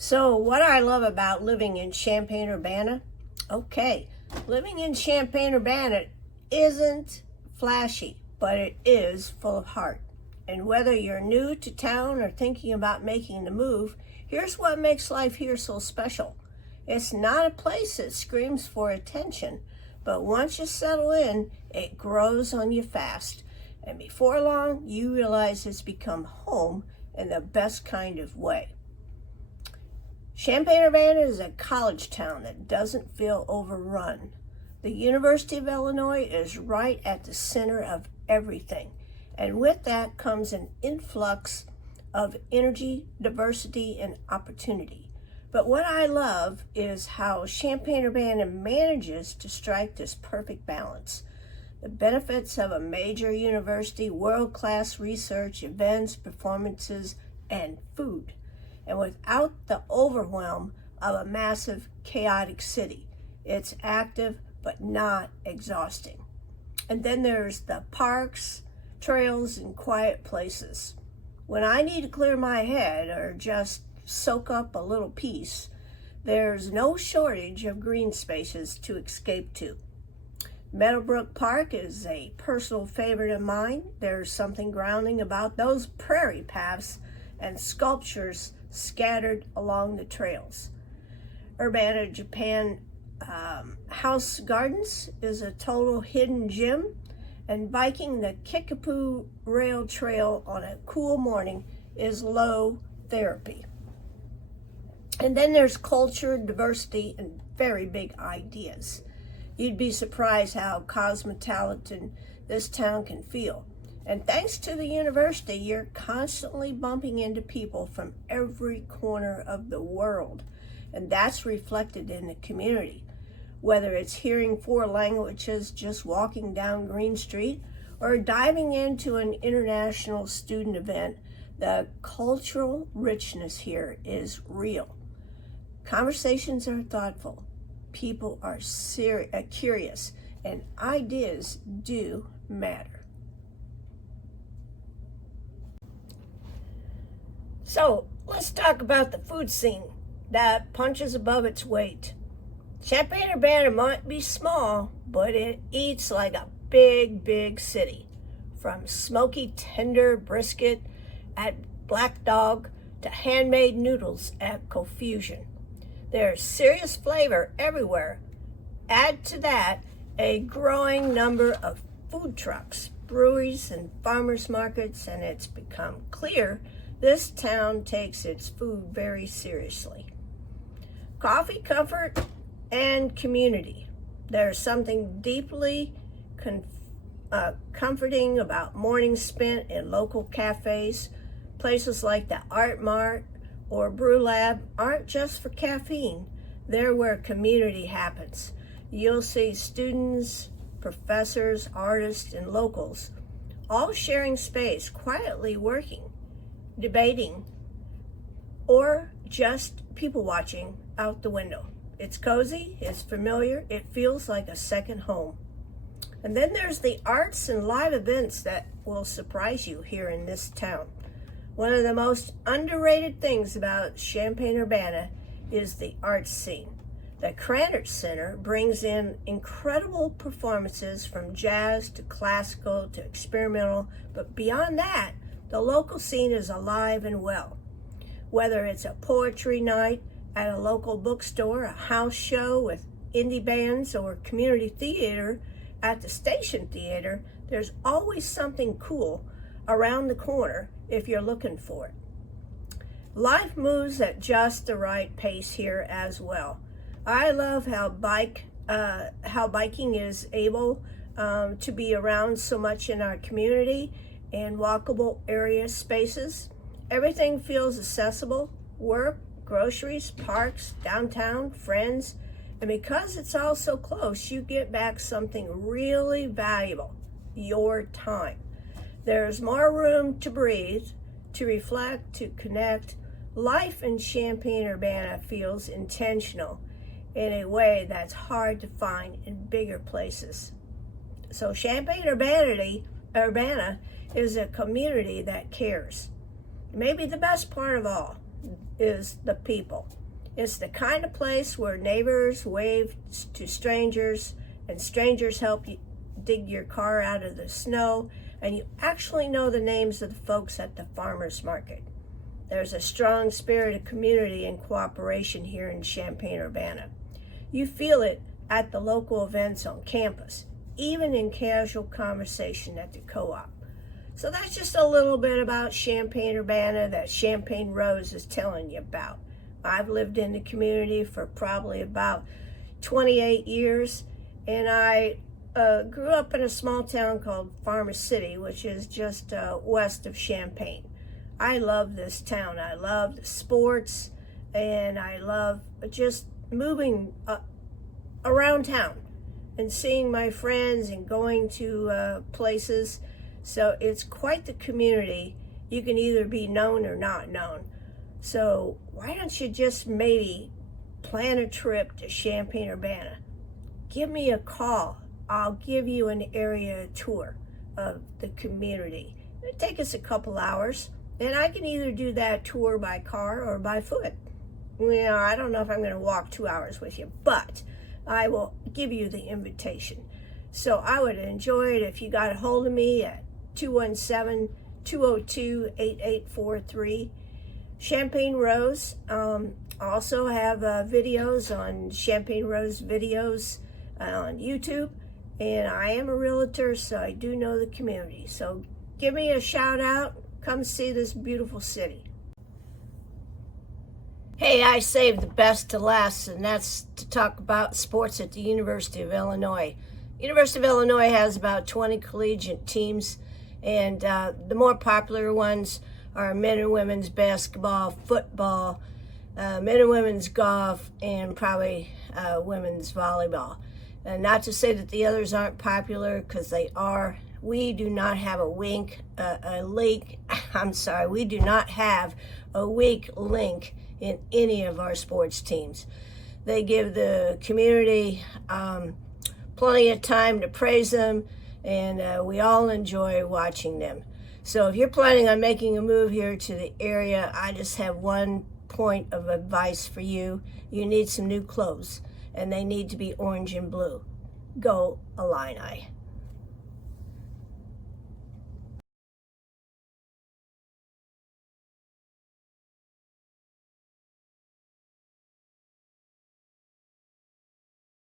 So what I love about living in Champaign Urbana, living in Champaign Urbana isn't flashy, but it is full of heart. And whether you're new to town or thinking about making the move, here's what makes life here so special. It's not a place that screams for attention, but once you settle in, it grows on you fast. And before long, you realize it's become home in the best kind of way. Champaign Urbana is a college town that doesn't feel overrun. The University of Illinois is right at the center of everything. And with that comes an influx of energy, diversity, and opportunity. But what I love is how Champaign Urbana manages to strike this perfect balance. The benefits of a major university, world-class research, events, performances, and food. And without the overwhelm of a massive, chaotic city. It's active, but not exhausting. And then there's the parks, trails, and quiet places. When I need to clear my head or just soak up a little peace, there's no shortage of green spaces to escape to. Meadowbrook Park is a personal favorite of mine. There's something grounding about those prairie paths and sculptures scattered along the trails. Urbana Japan House Gardens is a total hidden gem, and biking the Kickapoo Rail Trail on a cool morning is low therapy. And then there's culture, diversity, and very big ideas. You'd be surprised how cosmopolitan this town can feel. And thanks to the university, you're constantly bumping into people from every corner of the world. And that's reflected in the community. Whether it's hearing 4 languages just walking down Green Street or diving into an international student event, the cultural richness here is real. Conversations are thoughtful. People are curious, and ideas do matter. So let's talk about the food scene that punches above its weight. Champaign Urbana might be small, but it eats like a big city. From smoky tender brisket at Black Dog to handmade noodles at Confusion. There's serious flavor everywhere. Add to that a growing number of food trucks, breweries, and farmers markets, and it's become clear this town takes its food very seriously. Coffee, comfort, and community. There's something deeply comforting about mornings spent in local cafes. Places like the Art Mart or Brew Lab aren't just for caffeine. They're where community happens. You'll see students, professors, artists, and locals all sharing space, quietly working, debating, or just people watching out the window. It's cozy, it's familiar, it feels like a second home. And then there's the arts and live events that will surprise you here in this town. One of the most underrated things about Champaign Urbana is the arts scene. The Krannert Center brings in incredible performances from jazz to classical to experimental, but beyond that, the local scene is alive and well. Whether it's a poetry night at a local bookstore, a house show with indie bands, or community theater at the Station Theater, there's always something cool around the corner if you're looking for it. Life moves at just the right pace here as well. I love how biking is able to be around so much in our community and walkable area spaces. Everything feels accessible: work, groceries, parks, downtown, friends. And because it's all so close, you get back something really valuable: your time. There's more room to breathe, to reflect, to connect. Life in Champaign Urbana feels intentional in a way that's hard to find in bigger places. So Champaign Urbana is a community that cares. Maybe the best part of all, is the people. It's the kind of place where neighbors wave to strangers and strangers help you dig your car out of the snow, and you actually know the names of the folks at the farmers market. There's a strong spirit of community and cooperation here in Champaign Urbana. You feel it at the local events on campus, even in casual conversation at the co-op. So that's just a little bit about Champaign Urbana that Champaign Rose is telling you about. I've lived in the community for probably about 28 years, and I grew up in a small town called Farmer City, which is just west of Champaign. I love this town. I love the sports, and I love just moving around town and seeing my friends and going to places. So it's quite the community. You can either be known or not known. So why don't you just maybe plan a trip to Champaign Urbana? Give me a call. I'll give you an area tour of the community. It'll take us a couple hours, and I can either do that tour by car or by foot. I don't know if I'm going to walk 2 hours with you, but I will give you the invitation. So I would enjoy it if you got a hold of me at 217-202-8843. Champaign Rose. Also have videos on Champaign Rose videos on YouTube. And I am a realtor, so I do know the community. So give me a shout out. Come see this beautiful city. Hey, I saved the best to last, and that's to talk about sports at the University of Illinois. University of Illinois has about 20 collegiate teams, and the more popular ones are men and women's basketball, football, men and women's golf, and probably women's volleyball. And not to say that the others aren't popular, because they are. We do not have we do not have a weak link in any of our sports teams. They give the community plenty of time to praise them, and we all enjoy watching them. So if you're planning on making a move here to the area, I just have one point of advice for you. You need some new clothes, and they need to be orange and blue. Go Illini.